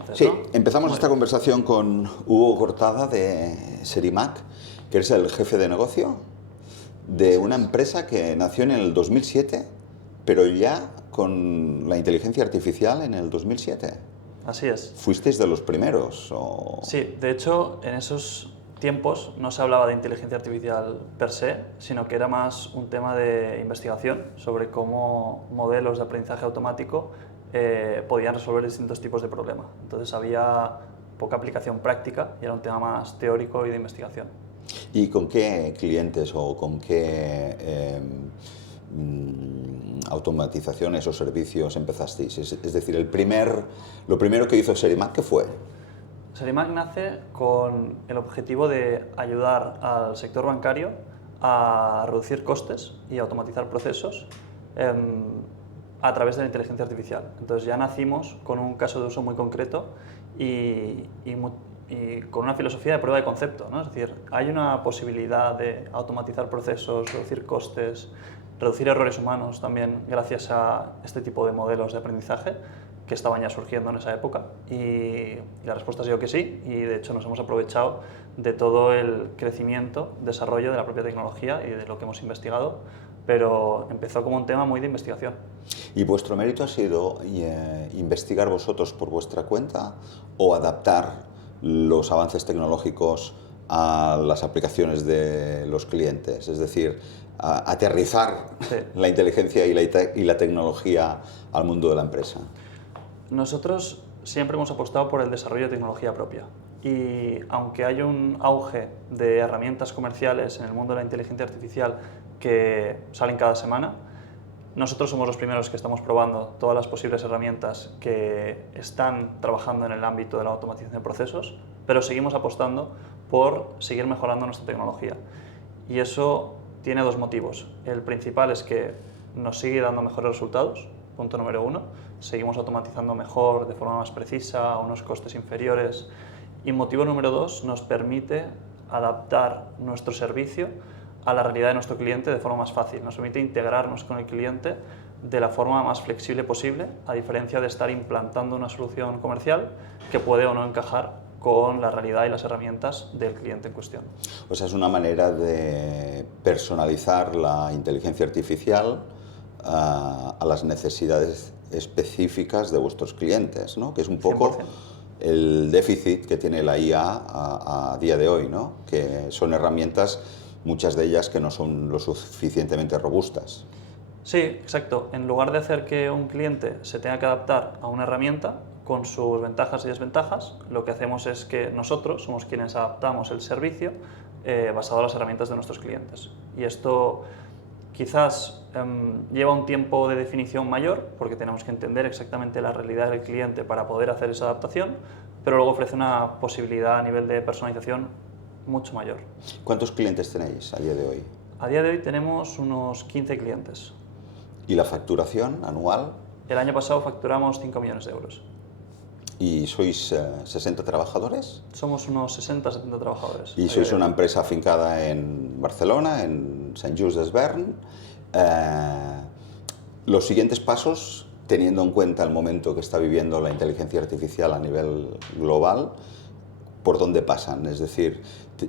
entonces, Sí, ¿no? empezamos Muy esta bien. conversación con Hugo Cortada de Serimac, que es el jefe de negocio de Así una es. empresa que nació en el 2007, pero ya con la inteligencia artificial en el 2007. Así es. ¿Fuisteis de los primeros? O... Sí, de hecho, en esos tiempos no se hablaba de inteligencia artificial per se, sino que era más un tema de investigación sobre cómo modelos de aprendizaje automático podían resolver distintos tipos de problemas. Entonces había poca aplicación práctica y era un tema más teórico y de investigación. ¿Y con qué clientes o con qué automatizaciones o servicios empezasteis? Es decir, lo primero que hizo Serimac, ¿qué fue? Serimac nace con el objetivo de ayudar al sector bancario a reducir costes y automatizar procesos a través de la inteligencia artificial. Entonces ya nacimos con un caso de uso muy concreto y con una filosofía de prueba de concepto, ¿no? Es decir, hay una posibilidad de automatizar procesos, reducir costes, reducir errores humanos también gracias a este tipo de modelos de aprendizaje que estaban ya surgiendo en esa época y la respuesta ha sido que sí y de hecho nos hemos aprovechado de todo el crecimiento, desarrollo de la propia tecnología y de lo que hemos investigado, pero empezó como un tema muy de investigación. ¿Y vuestro mérito ha sido investigar vosotros por vuestra cuenta o adaptar los avances tecnológicos a las aplicaciones de los clientes? Es decir, aterrizar Sí. la inteligencia y la tecnología al mundo de la empresa. Nosotros siempre hemos apostado por el desarrollo de tecnología propia y aunque hay un auge de herramientas comerciales en el mundo de la inteligencia artificial que salen cada semana, nosotros somos los primeros que estamos probando todas las posibles herramientas que están trabajando en el ámbito de la automatización de procesos, pero seguimos apostando por seguir mejorando nuestra tecnología. Y eso tiene dos motivos. El principal es que nos sigue dando mejores resultados, punto número uno. Seguimos automatizando mejor, de forma más precisa, a unos costes inferiores. Y motivo número dos, nos permite adaptar nuestro servicio a la realidad de nuestro cliente de forma más fácil. Nos permite integrarnos con el cliente de la forma más flexible posible, a diferencia de estar implantando una solución comercial que puede o no encajar con la realidad y las herramientas del cliente en cuestión. O sea, es una manera de personalizar la inteligencia artificial a las necesidades específicas de vuestros clientes, ¿no? Que es un poco 100%. el déficit que tiene la IA a día de hoy, ¿no? Que son herramientas, muchas de ellas que no son lo suficientemente robustas. Sí, exacto. En lugar de hacer que un cliente se tenga que adaptar a una herramienta con sus ventajas y desventajas, lo que hacemos es que nosotros somos quienes adaptamos el servicio basado en las herramientas de nuestros clientes. Y esto quizás lleva un tiempo de definición mayor, porque tenemos que entender exactamente la realidad del cliente para poder hacer esa adaptación, pero luego ofrece una posibilidad a nivel de personalización mucho mayor. ¿Cuántos clientes tenéis a día de hoy? A día de hoy tenemos unos 15 clientes. ¿Y la facturación anual? El año pasado facturamos 5 millones de euros. ¿Y sois 60 trabajadores? Somos unos 60-70 trabajadores. Y sois una empresa afincada en Barcelona, en Sant Just Desvern. Los siguientes pasos, teniendo en cuenta el momento que está viviendo la inteligencia artificial a nivel global, ¿por dónde pasan? Es decir,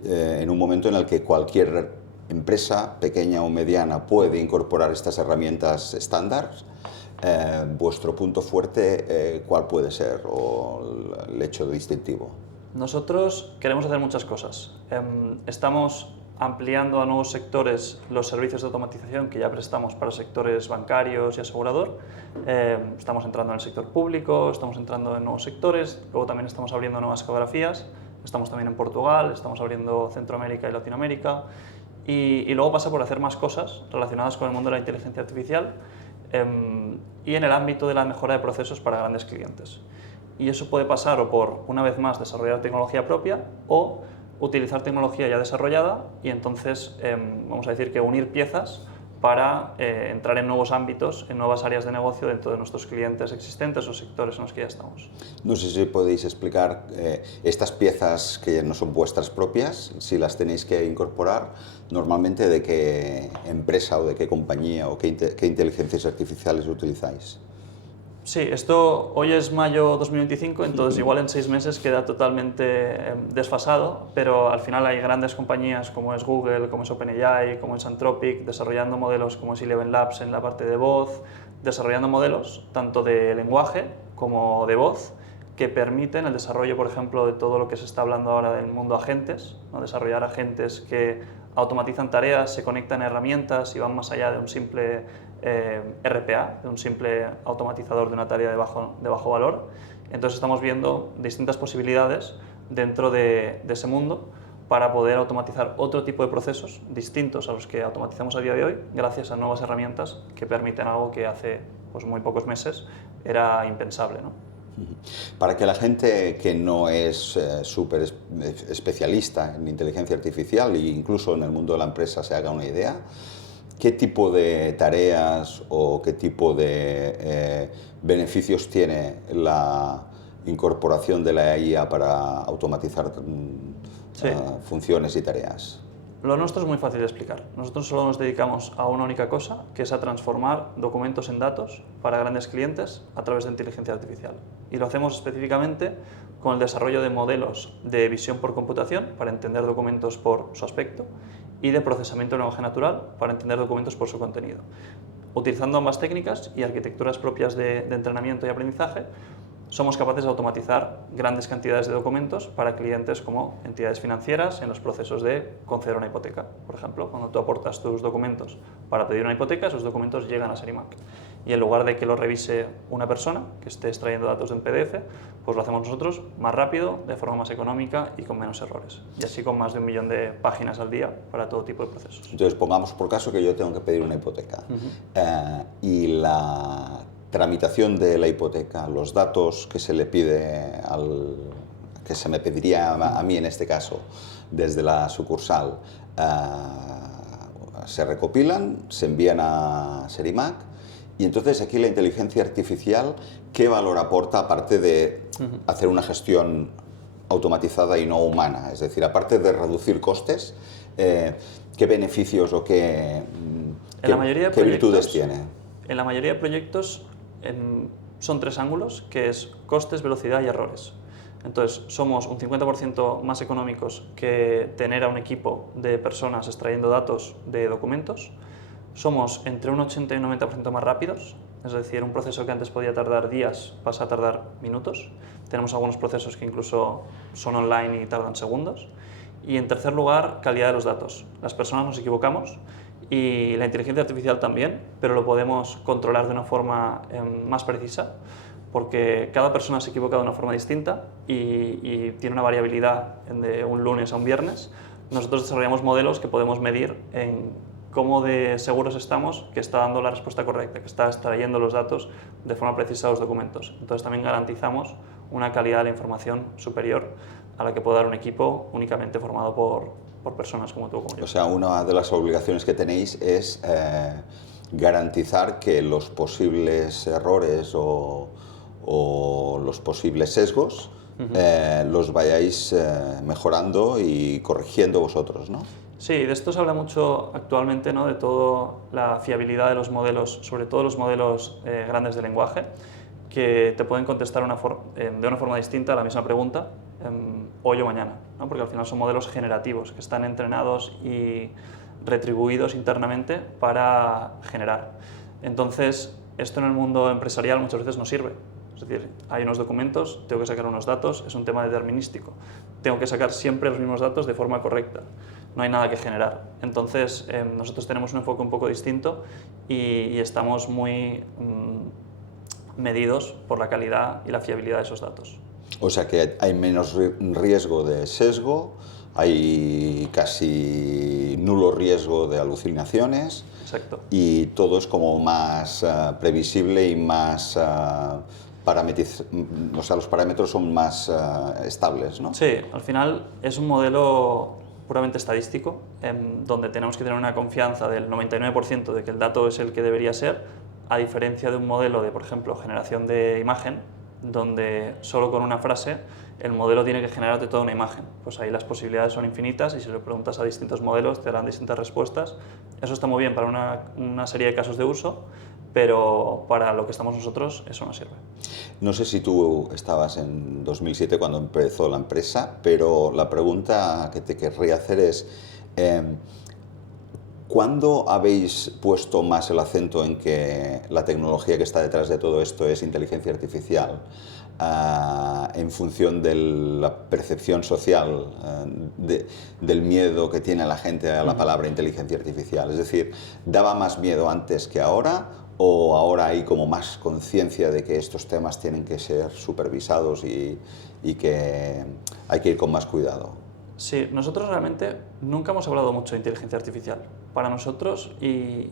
en un momento en el que cualquier empresa, pequeña o mediana, puede incorporar estas herramientas estándar, vuestro punto fuerte, ¿cuál puede ser? ¿O el hecho distintivo? Nosotros queremos hacer muchas cosas. Estamos ampliando a nuevos sectores los servicios de automatización que ya prestamos para sectores bancarios y asegurador. Estamos entrando en el sector público, estamos entrando en nuevos sectores, luego también estamos abriendo nuevas geografías, estamos también en Portugal, estamos abriendo Centroamérica y Latinoamérica y luego pasa por hacer más cosas relacionadas con el mundo de la inteligencia artificial y en el ámbito de la mejora de procesos para grandes clientes. Y eso puede pasar o por, una vez más, desarrollar tecnología propia o utilizar tecnología ya desarrollada y entonces vamos a decir que unir piezas para entrar en nuevos ámbitos, en nuevas áreas de negocio dentro de nuestros clientes existentes o sectores en los que ya estamos. No sé si podéis explicar estas piezas que no son vuestras propias, si las tenéis que incorporar, normalmente de qué empresa o de qué compañía o qué inteligencias artificiales utilizáis. Sí, esto hoy es mayo 2025, entonces igual en 6 meses queda totalmente desfasado, pero al final hay grandes compañías como es Google, como es OpenAI, como es Anthropic, desarrollando modelos como es Eleven Labs en la parte de voz, desarrollando modelos tanto de lenguaje como de voz que permiten el desarrollo, por ejemplo, de todo lo que se está hablando ahora del mundo agentes, ¿no? Desarrollar agentes que automatizan tareas, se conectan a herramientas y van más allá de un simple RPA, de un simple automatizador de una tarea de bajo valor. Entonces estamos viendo distintas posibilidades dentro de ese mundo para poder automatizar otro tipo de procesos distintos a los que automatizamos a día de hoy gracias a nuevas herramientas que permiten algo que hace pues, muy pocos meses era impensable, ¿no? Para que la gente que no es súper especialista en inteligencia artificial e incluso en el mundo de la empresa se haga una idea, ¿qué tipo de tareas o qué tipo de beneficios tiene la incorporación de la IA para automatizar Sí. funciones y tareas? Lo nuestro es muy fácil de explicar. Nosotros solo nos dedicamos a una única cosa, que es a transformar documentos en datos para grandes clientes a través de inteligencia artificial. Y lo hacemos específicamente con el desarrollo de modelos de visión por computación para entender documentos por su aspecto y de procesamiento de lenguaje natural para entender documentos por su contenido. Utilizando ambas técnicas y arquitecturas propias de entrenamiento y aprendizaje, somos capaces de automatizar grandes cantidades de documentos para clientes como entidades financieras en los procesos de conceder una hipoteca. Por ejemplo, cuando tú aportas tus documentos para pedir una hipoteca, esos documentos llegan a Serimac. Y en lugar de que lo revise una persona que esté extrayendo datos de un PDF, pues lo hacemos nosotros más rápido, de forma más económica y con menos errores. Y así con más de 1 millón de páginas al día para todo tipo de procesos. Entonces, pongamos por caso que yo tengo que pedir una hipoteca y la tramitación de la hipoteca, los datos que se le pide que se me pediría a mí en este caso desde la sucursal, se recopilan, se envían a Serimac y entonces aquí la inteligencia artificial, ¿qué valor aporta aparte de hacer una gestión automatizada y no humana? Es decir, aparte de reducir costes, ¿qué beneficios o qué virtudes tiene? En la mayoría de proyectos son 3 ángulos, que es costes, velocidad y errores. Entonces, somos un 50% más económicos que tener a un equipo de personas extrayendo datos de documentos. Somos entre un 80 y un 90% más rápidos, es decir, un proceso que antes podía tardar días pasa a tardar minutos. Tenemos algunos procesos que incluso son online y tardan segundos. Y en tercer lugar, calidad de los datos. Las personas nos equivocamos y la inteligencia artificial también, pero lo podemos controlar de una forma más precisa porque cada persona se equivoca de una forma distinta y tiene una variabilidad de un lunes a un viernes. Nosotros desarrollamos modelos que podemos medir en cómo de seguros estamos que está dando la respuesta correcta, que está extrayendo los datos de forma precisa de los documentos. Entonces también garantizamos una calidad de la información superior a la que puede dar un equipo únicamente formado por personas como tú o como yo. O sea, una de las obligaciones que tenéis es garantizar que los posibles errores o los posibles sesgos los vayáis mejorando y corrigiendo vosotros, ¿no? Sí, de esto se habla mucho actualmente, ¿no? De toda la fiabilidad de los modelos, sobre todo los modelos grandes de lenguaje, que te pueden contestar de una forma distinta a la misma pregunta hoy o mañana, ¿no? Porque al final son modelos generativos que están entrenados y retribuidos internamente para generar. Entonces, esto en el mundo empresarial muchas veces no sirve. Es decir, hay unos documentos, tengo que sacar unos datos, es un tema determinístico. Tengo que sacar siempre los mismos datos de forma correcta. No hay nada que generar. Entonces, nosotros tenemos un enfoque un poco distinto y estamos muy medidos por la calidad y la fiabilidad de esos datos. O sea que hay menos riesgo de sesgo, hay casi nulo riesgo de alucinaciones. Exacto. Y todo es como más previsible y más o sea, los parámetros son más estables, ¿no? Sí, al final es un modelo puramente estadístico, donde tenemos que tener una confianza del 99% de que el dato es el que debería ser, a diferencia de un modelo de, por ejemplo, generación de imagen, donde solo con una frase el modelo tiene que generarte toda una imagen. Pues ahí las posibilidades son infinitas y si le preguntas a distintos modelos te darán distintas respuestas. Eso está muy bien para una serie de casos de uso, pero para lo que estamos nosotros eso no sirve. No sé si tú estabas en 2007 cuando empezó la empresa, pero la pregunta que te querría hacer es, ¿cuándo habéis puesto más el acento en que la tecnología que está detrás de todo esto es inteligencia artificial? En función de la percepción social, del miedo que tiene la gente a la palabra inteligencia artificial. Es decir, ¿daba más miedo antes que ahora? ¿O ahora hay como más conciencia de que estos temas tienen que ser supervisados y que hay que ir con más cuidado? Sí, nosotros realmente nunca hemos hablado mucho de inteligencia artificial. Para nosotros, y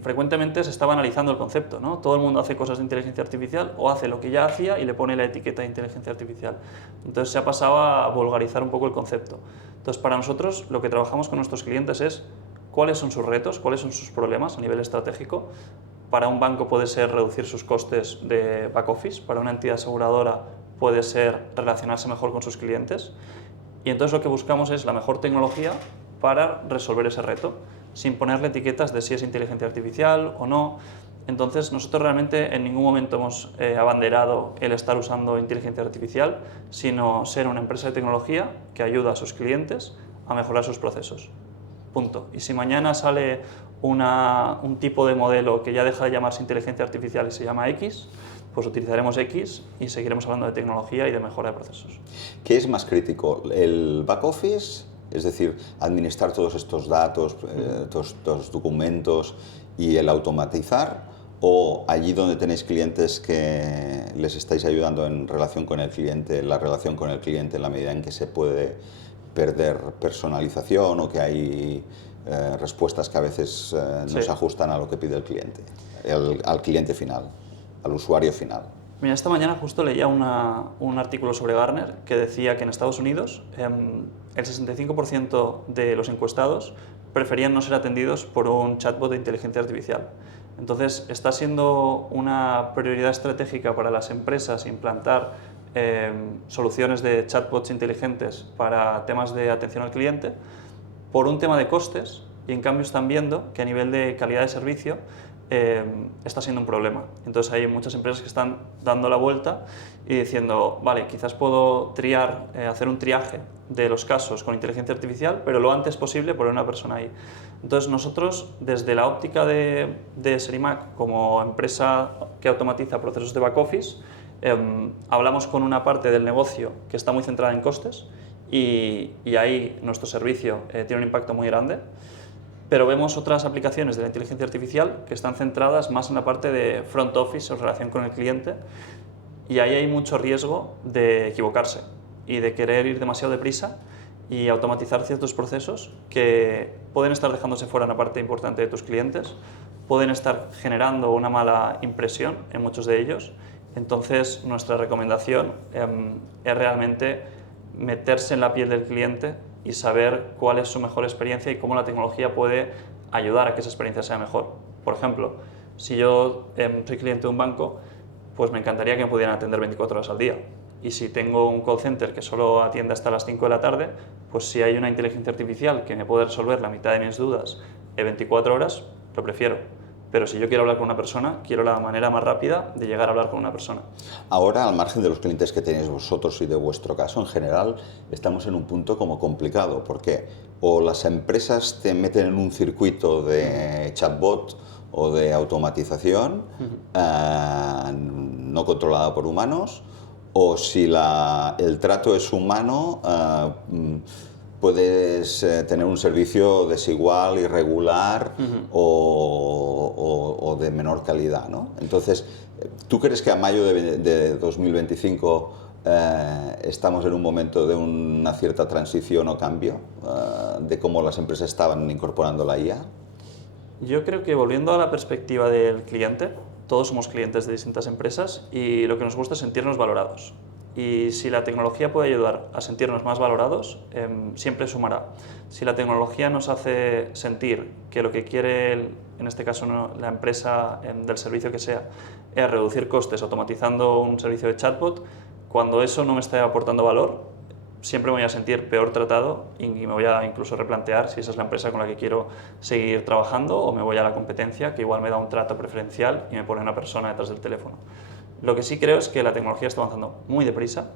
frecuentemente se estaba analizando el concepto, ¿no? Todo el mundo hace cosas de inteligencia artificial o hace lo que ya hacía y le pone la etiqueta de inteligencia artificial. Entonces se ha pasado a vulgarizar un poco el concepto. Entonces para nosotros lo que trabajamos con nuestros clientes es cuáles son sus retos, cuáles son sus problemas a nivel estratégico. Para un banco puede ser reducir sus costes de back office, para una entidad aseguradora puede ser relacionarse mejor con sus clientes. Y entonces lo que buscamos es la mejor tecnología para resolver ese reto, sin ponerle etiquetas de si es inteligencia artificial o no. Entonces nosotros realmente en ningún momento hemos abanderado el estar usando inteligencia artificial, sino ser una empresa de tecnología que ayuda a sus clientes a mejorar sus procesos. Punto. Y si mañana sale un tipo de modelo que ya deja de llamarse inteligencia artificial y se llama X, pues utilizaremos X y seguiremos hablando de tecnología y de mejora de procesos. ¿Qué es más crítico? ¿El back office? Es decir, administrar todos estos datos, todos estos documentos y el automatizar, o allí donde tenéis clientes que les estáis ayudando en relación con el cliente, la relación con el cliente en la medida en que se puede perder personalización o que hay respuestas que a veces no se ajustan a lo que pide el cliente, al cliente final, al usuario final. Mira, esta mañana justo leía un artículo sobre Gartner que decía que en Estados Unidos el 65% de los encuestados preferían no ser atendidos por un chatbot de inteligencia artificial. Entonces, está siendo una prioridad estratégica para las empresas implantar soluciones de chatbots inteligentes para temas de atención al cliente por un tema de costes, y en cambio están viendo que a nivel de calidad de servicio está siendo un problema. Entonces hay muchas empresas que están dando la vuelta y diciendo, vale, quizás puedo hacer un triaje de los casos con inteligencia artificial, pero lo antes posible poner una persona ahí. Entonces nosotros, desde la óptica de Serimac, como empresa que automatiza procesos de back office, hablamos con una parte del negocio que está muy centrada en costes y ahí nuestro servicio tiene un impacto muy grande. Pero vemos otras aplicaciones de la inteligencia artificial que están centradas más en la parte de front office o relación con el cliente, y ahí hay mucho riesgo de equivocarse y de querer ir demasiado deprisa y automatizar ciertos procesos que pueden estar dejándose fuera una parte importante de tus clientes, pueden estar generando una mala impresión en muchos de ellos. Entonces nuestra recomendación es realmente meterse en la piel del cliente y saber cuál es su mejor experiencia y cómo la tecnología puede ayudar a que esa experiencia sea mejor. Por ejemplo, si yo soy cliente de un banco, pues me encantaría que me pudieran atender 24 horas al día. Y si tengo un call center que solo atiende hasta las 5 de la tarde, pues si hay una inteligencia artificial que me puede resolver la mitad de mis dudas en 24 horas, lo prefiero. Pero si yo quiero hablar con una persona, quiero la manera más rápida de llegar a hablar con una persona. Ahora, al margen de los clientes que tenéis vosotros y de vuestro caso, en general, estamos en un punto como complicado, porque o las empresas te meten en un circuito de chatbot o de automatización no controlada por humanos, o si el trato es humano, puedes tener un servicio desigual, irregular o de menor calidad, ¿no? Entonces, ¿tú crees que a mayo de 2025 estamos en un momento de una cierta transición o cambio de cómo las empresas estaban incorporando la IA? Yo creo que, volviendo a la perspectiva del cliente, todos somos clientes de distintas empresas y lo que nos gusta es sentirnos valorados. Y si la tecnología puede ayudar a sentirnos más valorados, siempre sumará. Si la tecnología nos hace sentir que lo que quiere, en este caso la empresa del servicio que sea, es reducir costes automatizando un servicio de chatbot, cuando eso no me esté aportando valor, siempre me voy a sentir peor tratado y me voy a incluso replantear si esa es la empresa con la que quiero seguir trabajando o me voy a la competencia, que igual me da un trato preferencial y me pone una persona detrás del teléfono. Lo que sí creo es que la tecnología está avanzando muy deprisa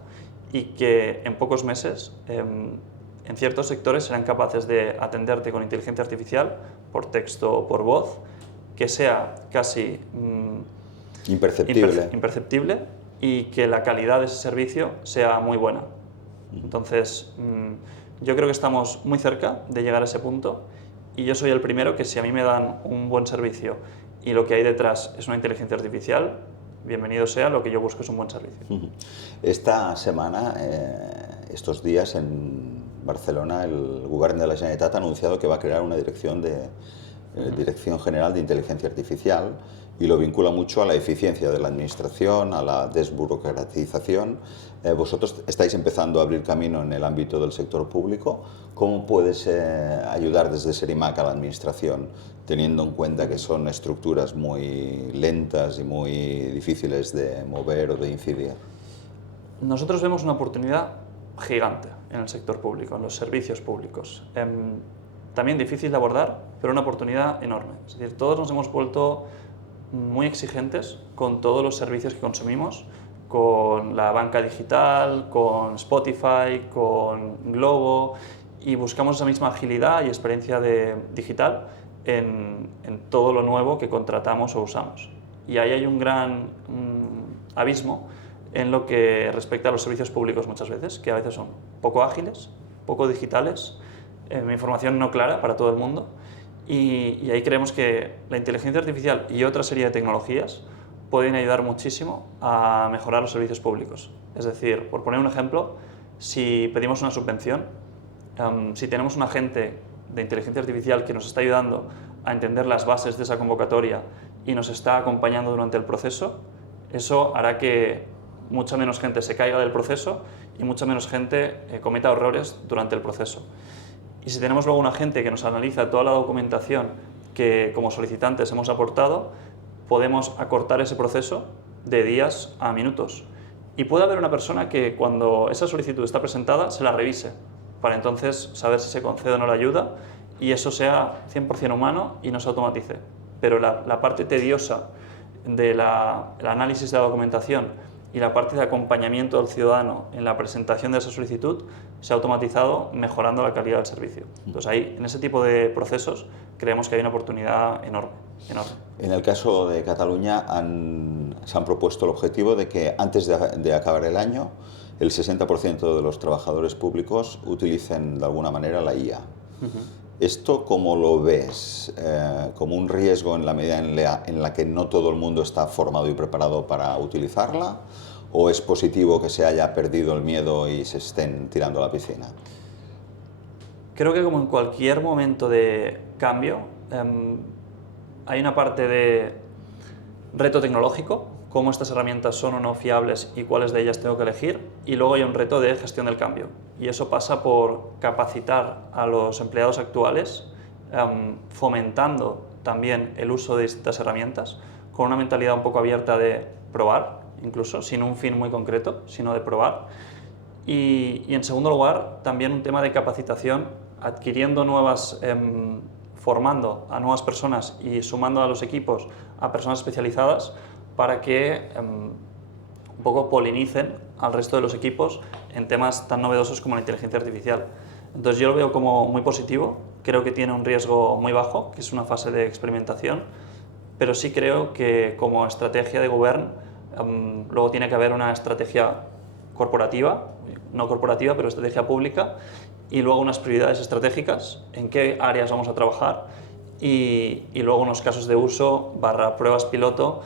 y que en pocos meses en ciertos sectores serán capaces de atenderte con inteligencia artificial por texto o por voz, que sea casi imperceptible y que la calidad de ese servicio sea muy buena. Entonces, yo creo que estamos muy cerca de llegar a ese punto y yo soy el primero que si a mí me dan un buen servicio y lo que hay detrás es una inteligencia artificial, bienvenido sea, lo que yo busco es un buen servicio. Esta semana, estos días en Barcelona, el Govern de la Generalitat ha anunciado que va a crear una Dirección General de Inteligencia Artificial y lo vincula mucho a la eficiencia de la administración, a la desburocratización. Vosotros estáis empezando a abrir camino en el ámbito del sector público. ¿Cómo puedes ayudar desde Serimac a la administración, teniendo en cuenta que son estructuras muy lentas y muy difíciles de mover o de incidir? Nosotros vemos una oportunidad gigante en el sector público, en los servicios públicos. También difícil de abordar, pero una oportunidad enorme. Es decir, todos nos hemos vuelto muy exigentes con todos los servicios que consumimos, con la banca digital, con Spotify, con Glovo, y buscamos esa misma agilidad y experiencia digital en todo lo nuevo que contratamos o usamos. Y ahí hay un gran abismo en lo que respecta a los servicios públicos muchas veces, que a veces son poco ágiles, poco digitales, información no clara para todo el mundo, y ahí creemos que la inteligencia artificial y otra serie de tecnologías pueden ayudar muchísimo a mejorar los servicios públicos. Es decir, por poner un ejemplo, si pedimos una subvención, si tenemos un agente de inteligencia artificial que nos está ayudando a entender las bases de esa convocatoria y nos está acompañando durante el proceso, eso hará que mucha menos gente se caiga del proceso y mucha menos gente cometa errores durante el proceso. Y si tenemos luego un agente que nos analiza toda la documentación que como solicitantes hemos aportado, podemos acortar ese proceso de días a minutos. Y puede haber una persona que cuando esa solicitud está presentada se la revise, para entonces saber si se concede o no la ayuda y eso sea 100% humano y no se automatice. Pero la parte tediosa del análisis de la documentación y la parte de acompañamiento del ciudadano en la presentación de esa solicitud se ha automatizado, mejorando la calidad del servicio. Entonces ahí, en ese tipo de procesos, creemos que hay una oportunidad enorme. En el caso de Cataluña se han propuesto el objetivo de que antes de acabar el año el 60% de los trabajadores públicos utilicen de alguna manera la IA. ¿Esto cómo lo ves? ¿Como un riesgo en la medida en la que no todo el mundo está formado y preparado para utilizarla? ¿O es positivo que se haya perdido el miedo y se estén tirando a la piscina? Creo que como en cualquier momento de cambio, hay una parte de reto tecnológico, cómo estas herramientas son o no fiables y cuáles de ellas tengo que elegir, y luego hay un reto de gestión del cambio. Y eso pasa por capacitar a los empleados actuales, fomentando también el uso de distintas herramientas, con una mentalidad un poco abierta de probar, incluso, sin un fin muy concreto, sino de probar. Y en segundo lugar, también un tema de capacitación, adquiriendo formando a nuevas personas y sumando a los equipos a personas especializadas para que un poco polinicen al resto de los equipos en temas tan novedosos como la inteligencia artificial. Entonces yo lo veo como muy positivo, creo que tiene un riesgo muy bajo, que es una fase de experimentación, pero sí creo que como estrategia de gobierno luego tiene que haber una estrategia corporativa, no corporativa, pero estrategia pública, y luego unas prioridades estratégicas, en qué áreas vamos a trabajar, y luego unos casos de uso / pruebas piloto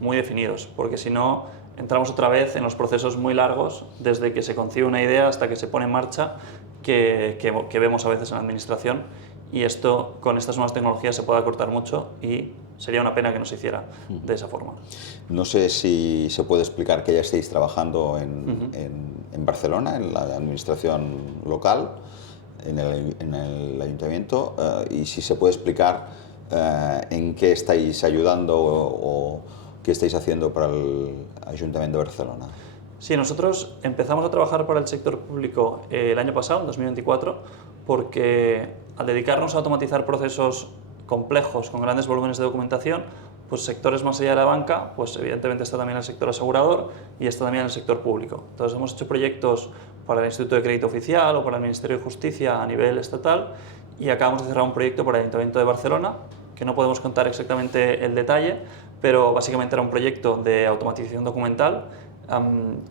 muy definidos, porque si no entramos otra vez en los procesos muy largos, desde que se concibe una idea hasta que se pone en marcha, que vemos a veces en la administración, y esto con estas nuevas tecnologías se puede acortar mucho y sería una pena que no se hiciera de esa forma. No sé si se puede explicar que ya estéis trabajando en Barcelona, en la administración local, en el ayuntamiento, y si se puede explicar en qué estáis ayudando o qué estáis haciendo para el Ayuntamiento de Barcelona. Sí, nosotros empezamos a trabajar para el sector público el año pasado, en 2024, porque al dedicarnos a automatizar procesos complejos con grandes volúmenes de documentación, pues sectores más allá de la banca, pues evidentemente está también el sector asegurador y está también el sector público. Entonces hemos hecho proyectos para el Instituto de Crédito Oficial o para el Ministerio de Justicia a nivel estatal y acabamos de cerrar un proyecto para el Ayuntamiento de Barcelona, que no podemos contar exactamente el detalle, pero básicamente era un proyecto de automatización documental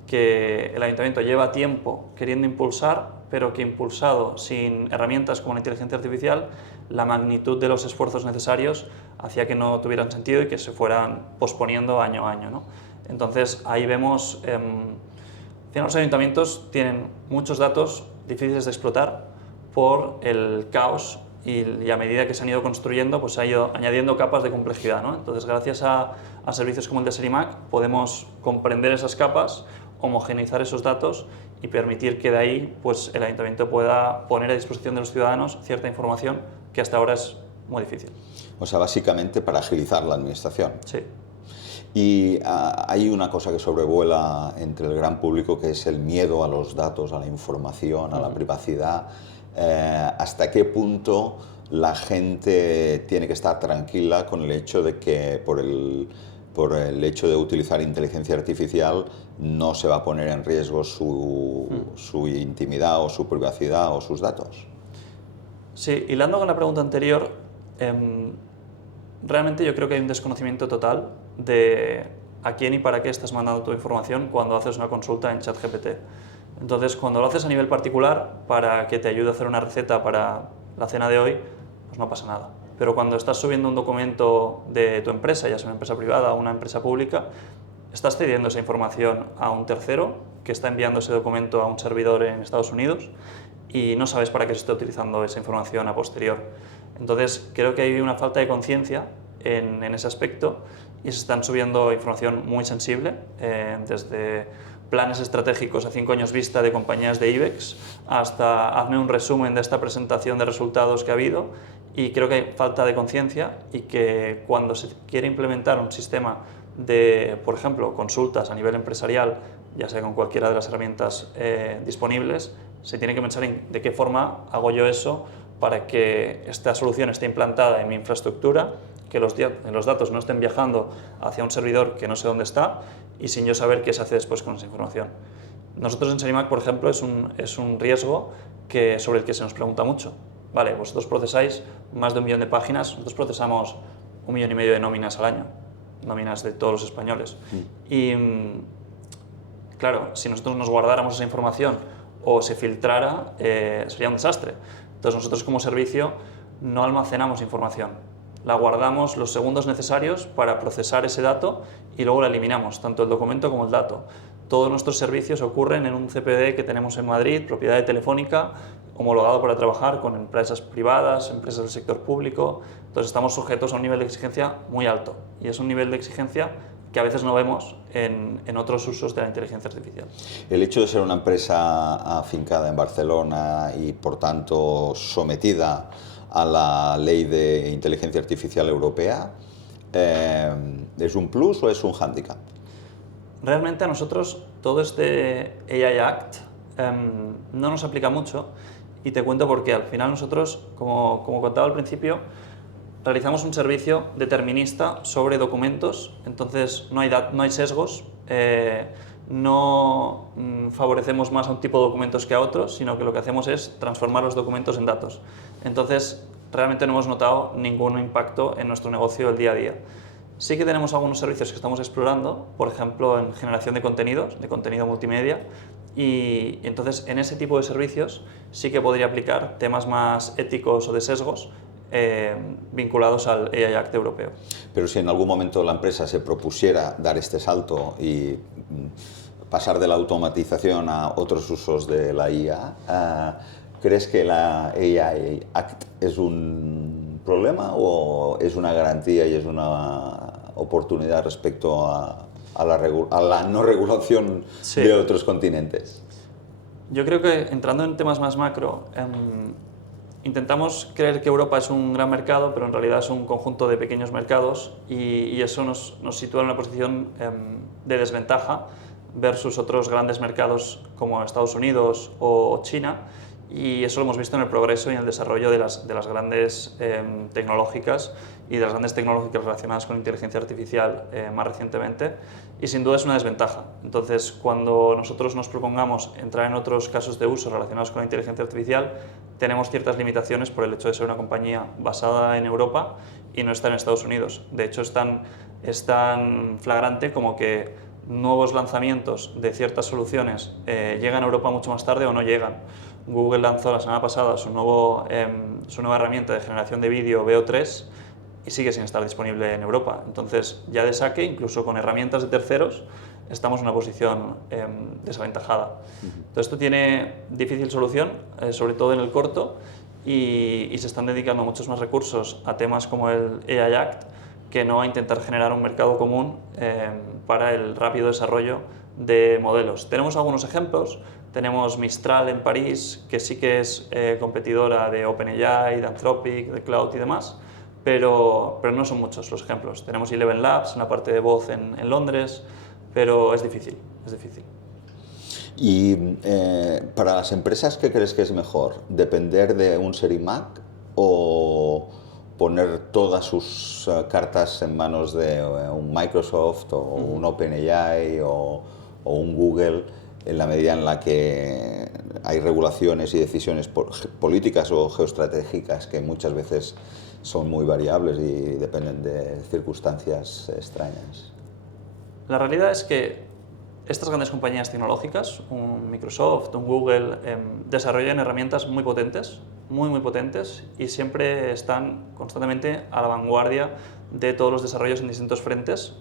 que el Ayuntamiento lleva tiempo queriendo impulsar, pero que impulsado sin herramientas como la inteligencia artificial, la magnitud de los esfuerzos necesarios hacía que no tuvieran sentido y que se fueran posponiendo año a año, ¿no? Entonces ahí vemos, los ayuntamientos tienen muchos datos difíciles de explotar por el caos y a medida que se han ido construyendo, pues se ha ido añadiendo capas de complejidad, ¿no? Entonces, gracias a servicios como el de Serimac, podemos comprender esas capas, homogeneizar esos datos y permitir que de ahí pues, el ayuntamiento pueda poner a disposición de los ciudadanos cierta información que hasta ahora es muy difícil. O sea, básicamente para agilizar la administración. Sí. Y hay una cosa que sobrevuela entre el gran público, que es el miedo a los datos, a la información, a la privacidad. ¿Hasta qué punto la gente tiene que estar tranquila con el hecho de que por el hecho de utilizar inteligencia artificial no se va a poner en riesgo su intimidad o su privacidad o sus datos? Sí, hilando con la pregunta anterior, realmente yo creo que hay un desconocimiento total de a quién y para qué estás mandando tu información cuando haces una consulta en ChatGPT. Entonces, cuando lo haces a nivel particular, para que te ayude a hacer una receta para la cena de hoy, pues no pasa nada. Pero cuando estás subiendo un documento de tu empresa, ya sea una empresa privada o una empresa pública, estás cediendo esa información a un tercero que está enviando ese documento a un servidor en Estados Unidos y no sabes para qué se está utilizando esa información a posterior. Entonces, creo que hay una falta de conciencia en ese aspecto y se están subiendo información muy sensible, desde planes estratégicos a 5 años vista de compañías de IBEX hasta hazme un resumen de esta presentación de resultados que ha habido, y creo que hay falta de conciencia y que cuando se quiere implementar un sistema de, por ejemplo, consultas a nivel empresarial, ya sea con cualquiera de las herramientas disponibles, se tiene que pensar en de qué forma hago yo eso para que esta solución esté implantada en mi infraestructura, que los datos no estén viajando hacia un servidor que no sé dónde está y sin yo saber qué se hace después con esa información. Nosotros en Serimac, por ejemplo, es un riesgo sobre el que se nos pregunta mucho. Vale, vosotros procesáis más de 1 millón de páginas, nosotros procesamos 1,5 millones de nóminas al año, nóminas de todos los españoles. Y claro, si nosotros nos guardáramos esa información o se filtrara, sería un desastre. Entonces nosotros como servicio no almacenamos información, la guardamos los segundos necesarios para procesar ese dato y luego la eliminamos, tanto el documento como el dato. Todos nuestros servicios ocurren en un CPD que tenemos en Madrid, propiedad de Telefónica, homologado para trabajar con empresas privadas, empresas del sector público. Entonces estamos sujetos a un nivel de exigencia muy alto y es un nivel de exigencia que a veces no vemos en otros usos de la inteligencia artificial. El hecho de ser una empresa afincada en Barcelona y por tanto sometida a la ley de inteligencia artificial europea, ¿es un plus o es un hándicap? Realmente a nosotros todo este AI Act no nos aplica mucho y te cuento por qué. Al final nosotros, como contaba al principio, realizamos un servicio determinista sobre documentos, entonces no hay sesgos, no favorecemos más a un tipo de documentos que a otros, sino que lo que hacemos es transformar los documentos en datos. Entonces, realmente no hemos notado ningún impacto en nuestro negocio del día a día. Sí que tenemos algunos servicios que estamos explorando, por ejemplo, en generación de contenidos, de contenido multimedia, y entonces en ese tipo de servicios sí que podría aplicar temas más éticos o de sesgos vinculados al AI Act europeo. Pero si en algún momento la empresa se propusiera dar este salto y pasar de la automatización a otros usos de la IA, ¿crees que la AI Act es un problema o es una garantía y es una oportunidad respecto a la no regulación de otros continentes? Yo creo que entrando en temas más macro, intentamos creer que Europa es un gran mercado, pero en realidad es un conjunto de pequeños mercados y eso nos sitúa en una posición de desventaja versus otros grandes mercados como Estados Unidos o China, y eso lo hemos visto en el progreso y en el desarrollo de las grandes tecnológicas y de las grandes tecnológicas relacionadas con inteligencia artificial más recientemente, y sin duda es una desventaja. Entonces, cuando nosotros nos propongamos entrar en otros casos de uso relacionados con la inteligencia artificial, tenemos ciertas limitaciones por el hecho de ser una compañía basada en Europa y no está en Estados Unidos. De hecho, es tan flagrante como que nuevos lanzamientos de ciertas soluciones llegan a Europa mucho más tarde o no llegan. Google lanzó la semana pasada su nueva herramienta de generación de vídeo VO3 y sigue sin estar disponible en Europa. Entonces, ya de saque, incluso con herramientas de terceros, estamos en una posición desaventajada. Entonces, esto tiene difícil solución, sobre todo en el corto, y se están dedicando muchos más recursos a temas como el AI Act que no a intentar generar un mercado común para el rápido desarrollo de modelos. Tenemos algunos ejemplos. Tenemos Mistral en París, que sí que es competidora de OpenAI, de Anthropic, de Cloud y demás, pero no son muchos los ejemplos. Tenemos Eleven Labs en la parte de voz en Londres, pero es difícil, es difícil. Y para las empresas, ¿qué crees que es mejor? ¿Depender de un Serimac o poner todas sus cartas en manos de un Microsoft o un OpenAI o un Google, en la medida en la que hay regulaciones y decisiones políticas o geoestratégicas que muchas veces son muy variables y dependen de circunstancias extrañas? La realidad es que estas grandes compañías tecnológicas, un Microsoft, un Google, desarrollan herramientas muy potentes, muy potentes, y siempre están constantemente a la vanguardia de todos los desarrollos en distintos frentes.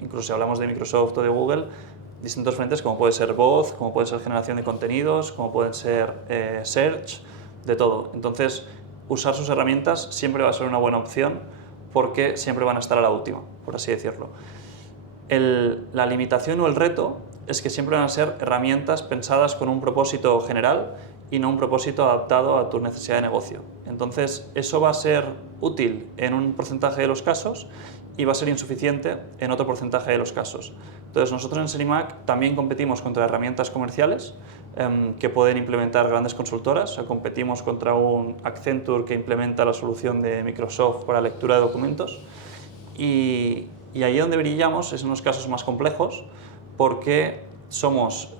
Incluso si hablamos de Microsoft o de Google, distintos frentes como puede ser voz, como puede ser generación de contenidos, como pueden ser search, de todo. Entonces, usar sus herramientas siempre va a ser una buena opción porque siempre van a estar a la última, por así decirlo. La limitación o el reto es que siempre van a ser herramientas pensadas con un propósito general y no un propósito adaptado a tu necesidad de negocio. Entonces, eso va a ser útil en un porcentaje de los casos y va a ser insuficiente en otro porcentaje de los casos. Entonces, nosotros en Serimac también competimos contra herramientas comerciales que pueden implementar grandes consultoras. O sea, competimos contra un Accenture que implementa la solución de Microsoft para lectura de documentos, y ahí donde brillamos es en los casos más complejos porque somos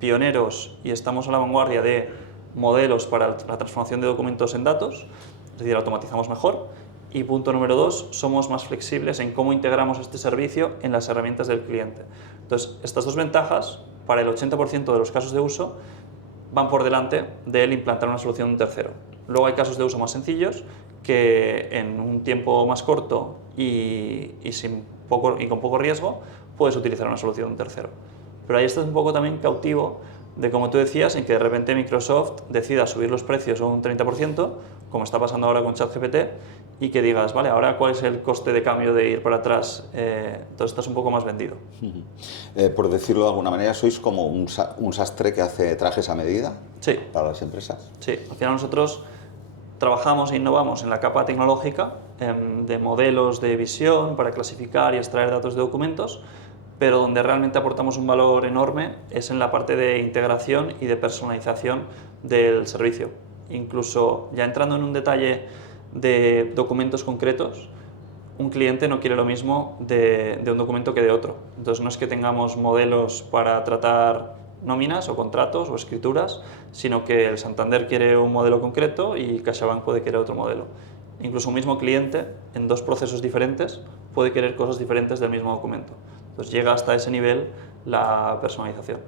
pioneros y estamos a la vanguardia de modelos para la transformación de documentos en datos, es decir, automatizamos mejor. Y punto número 2, somos más flexibles en cómo integramos este servicio en las herramientas del cliente. Entonces, estas dos ventajas, para el 80% de los casos de uso, van por delante de él implantar una solución de un tercero. Luego hay casos de uso más sencillos que en un tiempo más corto y con poco riesgo puedes utilizar una solución de un tercero. Pero ahí estás un poco también cautivo de, como tú decías, en que de repente Microsoft decida subir los precios un 30%, como está pasando ahora con ChatGPT, y que digas, vale, ahora cuál es el coste de cambio de ir para atrás, entonces estás un poco más vendido. Por decirlo de alguna manera, ¿sois como un sastre que hace trajes a medida? Sí. Para las empresas. Sí, al final nosotros trabajamos e innovamos en la capa tecnológica de modelos de visión para clasificar y extraer datos de documentos, pero donde realmente aportamos un valor enorme es en la parte de integración y de personalización del servicio. Incluso ya entrando en un detalle de documentos concretos, un cliente no quiere lo mismo de un documento que de otro. Entonces no es que tengamos modelos para tratar nóminas o contratos o escrituras, sino que el Santander quiere un modelo concreto y CaixaBank puede querer otro modelo. Incluso un mismo cliente, en dos procesos diferentes, puede querer cosas diferentes del mismo documento. Entonces llega hasta ese nivel la personalización.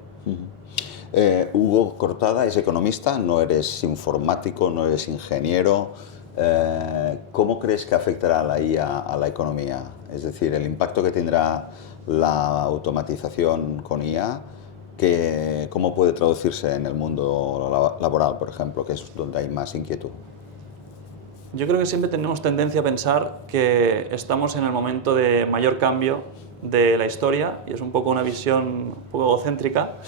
Hugo Cortada es economista, no eres informático, no eres ingeniero. ¿Cómo crees que afectará la IA a la economía? Es decir, el impacto que tendrá la automatización con IA, ¿cómo puede traducirse en el mundo laboral, por ejemplo, que es donde hay más inquietud? Yo creo que siempre tenemos tendencia a pensar que estamos en el momento de mayor cambio de la historia, y es un poco una visión un poco egocéntrica.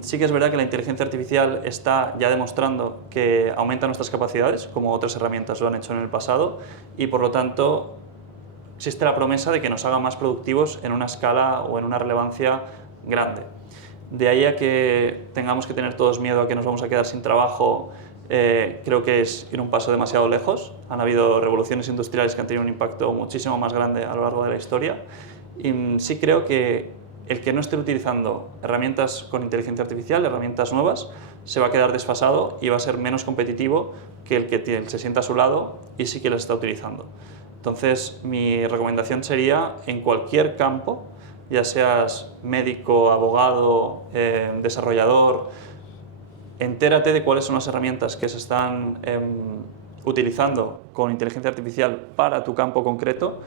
Sí que es verdad que la inteligencia artificial está ya demostrando que aumenta nuestras capacidades, como otras herramientas lo han hecho en el pasado, y por lo tanto existe la promesa de que nos haga más productivos en una escala o en una relevancia grande. De ahí a que tengamos que tener todos miedo a que nos vamos a quedar sin trabajo, creo que es ir un paso demasiado lejos. Han habido revoluciones industriales que han tenido un impacto muchísimo más grande a lo largo de la historia. Y sí creo que el que no esté utilizando herramientas con inteligencia artificial, herramientas nuevas, se va a quedar desfasado y va a ser menos competitivo que el que se sienta a su lado y sí que las está utilizando. Entonces, mi recomendación sería, en cualquier campo, ya seas médico, abogado, desarrollador, entérate de cuáles son las herramientas que se están utilizando con inteligencia artificial para tu campo concreto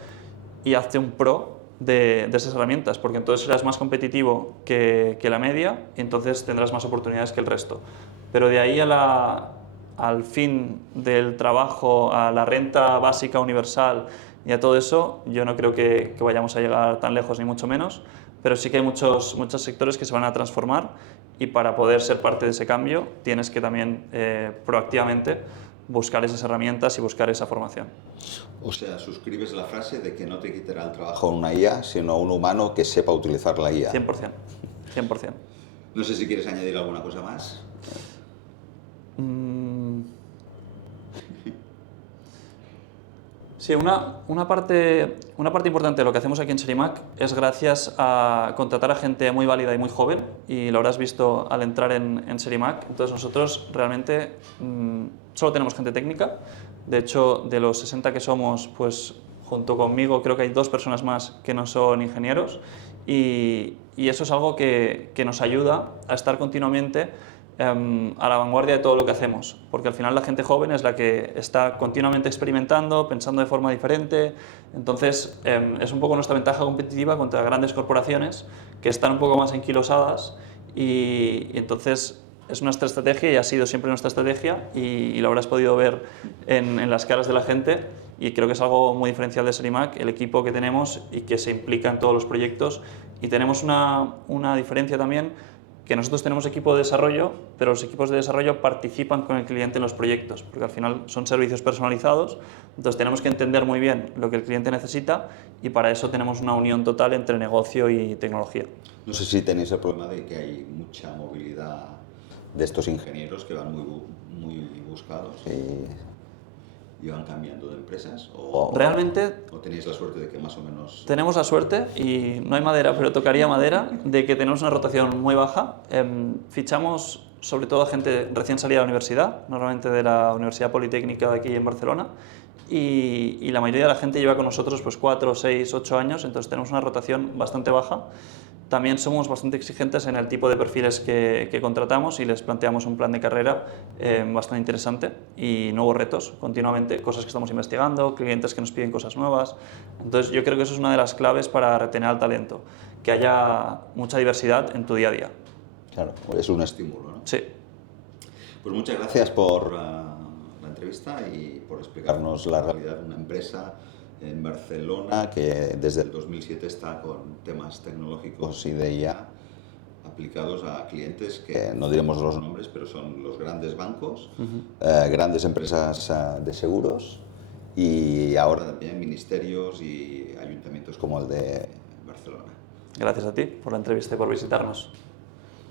y hazte un pro de esas herramientas, porque entonces serás más competitivo que la media y entonces tendrás más oportunidades que el resto. Pero de ahí al fin del trabajo, a la renta básica universal y a todo eso, yo no creo que vayamos a llegar tan lejos, ni mucho menos, pero sí que hay muchos sectores que se van a transformar y para poder ser parte de ese cambio tienes que también proactivamente buscar esas herramientas y buscar esa formación. O sea, suscribes la frase de que no te quitará el trabajo una IA, sino un humano que sepa utilizar la IA. 100%. 100%. No sé si quieres añadir alguna cosa más. Sí, una parte importante de lo que hacemos aquí en Serimac es gracias a contratar a gente muy válida y muy joven, y lo habrás visto al entrar en Serimac. Entonces nosotros realmente solo tenemos gente técnica. De hecho, de los 60 que somos, pues junto conmigo creo que hay 2 personas más que no son ingenieros, y eso es algo que nos ayuda a estar continuamente a la vanguardia de todo lo que hacemos, porque al final la gente joven es la que está continuamente experimentando, pensando de forma diferente. Entonces es un poco nuestra ventaja competitiva contra grandes corporaciones que están un poco más enquilosadas, y entonces es nuestra estrategia y ha sido siempre nuestra estrategia, y lo habrás podido ver en las caras de la gente, y creo que es algo muy diferencial de Serimac, el equipo que tenemos y que se implica en todos los proyectos. Y tenemos una diferencia también, que nosotros tenemos equipo de desarrollo, pero los equipos de desarrollo participan con el cliente en los proyectos, porque al final son servicios personalizados, entonces tenemos que entender muy bien lo que el cliente necesita, y para eso tenemos una unión total entre negocio y tecnología. No sé si tenéis el problema de que hay mucha movilidad de estos ingenieros que van muy buscados y van cambiando de empresas, Realmente o tenéis la suerte de que más o menos... tenemos la suerte, y no hay madera, pero tocaría madera, de que tenemos una rotación muy baja. Fichamos sobre todo a gente recién salida de la universidad, normalmente de la Universidad Politécnica de aquí en Barcelona, y la mayoría de la gente lleva con nosotros pues 4, 6, 8 años, entonces tenemos una rotación bastante baja. También somos bastante exigentes en el tipo de perfiles que contratamos, y les planteamos un plan de carrera bastante interesante y nuevos retos continuamente, cosas que estamos investigando, clientes que nos piden cosas nuevas. Entonces yo creo que eso es una de las claves para retener al talento, que haya mucha diversidad en tu día a día. Claro, es un estímulo, ¿no? Sí. Pues muchas gracias por la entrevista y por explicarnos la realidad de una empresa en Barcelona que desde el 2007 está con temas tecnológicos y de IA aplicados a clientes que no diremos los nombres, pero son los grandes bancos, grandes empresas de seguros, y ahora también ministerios y ayuntamientos como el de Barcelona. Gracias a ti por la entrevista y por visitarnos.